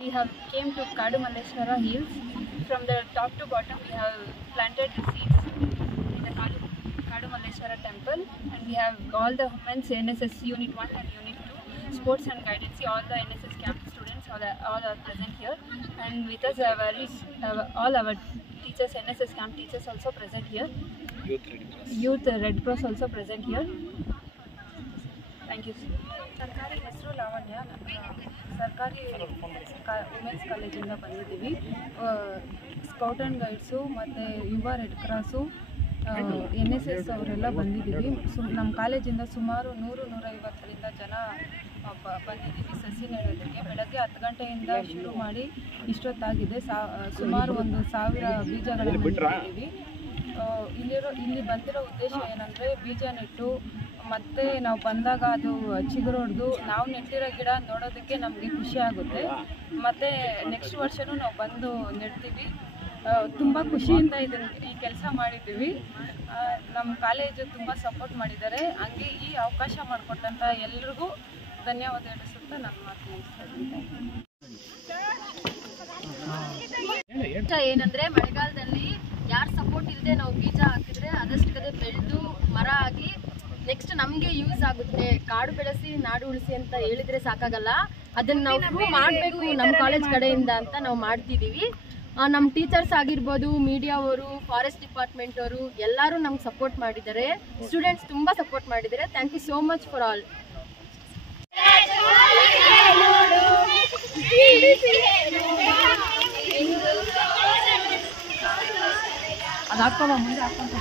We have came to Kadu Malleshwara Hills. From the top to bottom, we have planted the seeds in the Kadu Malleshwara temple, and we have all the women's NSS Unit 1 and Unit 2, sports and guidance. All the NSS camp students all are present here, and with us all our teachers, NSS camp teachers also present here. Youth Red Cross also present here. Thank you. ಸರ್ಕಾರಿ ಹೆಸರು ಲಾವಣ್ಯ, ಸರ್ಕಾರಿ women's ಕಾಲೇಜಿಂದ ಬಂದಿದ್ದೀವಿ. Scout and guides ಮತ್ತು ಯುವ red cross, NSS ಅವರೆಲ್ಲ ಬಂದಿದ್ದೀವಿ. ನಮ್ಮ ಕಾಲೇಜಿಂದ ಸುಮಾರು 100-150ರಿಂದ ಜನ ಬಂದಿದ್ದೀವಿ ಸಸಿ ನೆಡೋದಕ್ಕೆ. ಬೆಳಗ್ಗೆ 10 ಗಂಟೆಯಿಂದ ಶುರು ಮಾಡಿ ಇಷ್ಟೊತ್ತಾಗಿದೆ. ಸುಮಾರು 1000 ಬೀಜಗಳನ್ನು ನೆಟ್ಟಿದ್ದೀವಿ. ಇಲ್ಲಿ ಬಂದಿರೋ ಉದ್ದೇಶ ಏನಂದರೆ, ಬೀಜ ನೆಟ್ಟು ಮತ್ತೆ ನಾವು ಬಂದಾಗ ಅದು ಚಿಗುರೊಡ್ದು ನಾವು ನೆಟ್ಟಿರೋ ಗಿಡ ನೋಡೋದಕ್ಕೆ ನಮಗೆ ಖುಷಿ ಆಗುತ್ತೆ. ಮತ್ತು ನೆಕ್ಸ್ಟ್ ವರ್ಷವೂ ನಾವು ಬಂದು ನೆಡ್ತೀವಿ. ತುಂಬ ಖುಷಿಯಿಂದ ಈ ಕೆಲಸ ಮಾಡಿದ್ದೀವಿ. ನಮ್ಮ ಕಾಲೇಜು ತುಂಬ ಸಪೋರ್ಟ್ ಮಾಡಿದ್ದಾರೆ. ಹಂಗೆ ಈ ಅವಕಾಶ ಮಾಡಿಕೊಟ್ಟಂಥ ಎಲ್ರಿಗೂ ಧನ್ಯವಾದ ಹೇಳಿಸುತ್ತಾ ನನ್ನ ಮಾತು ಮುಗಿಸ್ತಾ ಏನಂದರೆ, ಮಳೆಗಾಲದಲ್ಲಿ ಯಾರು ಸಪೋರ್ಟ್ ಇಲ್ಲದೆ ನಾವು ಬೀಜ ಹಾಕಿದ್ರೆ ಅದಷ್ಟು ಕಡೆ ಬೆಳೆದು ಮರ ಆಗಿ ನೆಕ್ಸ್ಟ್ ನಮಗೆ ಯೂಸ್ ಆಗುತ್ತೆ. ಕಾಡು ಬೆಳೆಸಿ ನಾಡು ಉಳಿಸಿ ಅಂತ ಹೇಳಿದ್ರೆ ಸಾಕಾಗಲ್ಲ, ಅದನ್ನು ನಾವು ಪ್ರೂವ್ ಮಾಡಬೇಕು ನಮ್ಮ ಕಾಲೇಜ್ ಕಡೆಯಿಂದ ಅಂತ ನಾವು ಮಾಡ್ತಿದ್ದೀವಿ. ನಮ್ಮ ಟೀಚರ್ಸ್ ಆಗಿರ್ಬೋದು, ಮೀಡಿಯಾ ಅವರು, ಫಾರೆಸ್ಟ್ ಡಿಪಾರ್ಟ್ಮೆಂಟ್ ಅವರು ಎಲ್ಲರೂ ನಮ್ಗೆ ಸಪೋರ್ಟ್ ಮಾಡಿದ್ದಾರೆ. ಸ್ಟೂಡೆಂಟ್ಸ್ ತುಂಬ ಸಪೋರ್ಟ್ ಮಾಡಿದ್ದಾರೆ. Thank you so much for all. ಅದು ಹಾಕೋಬ ಮುಂದೆ ಹಾಕೊಂತ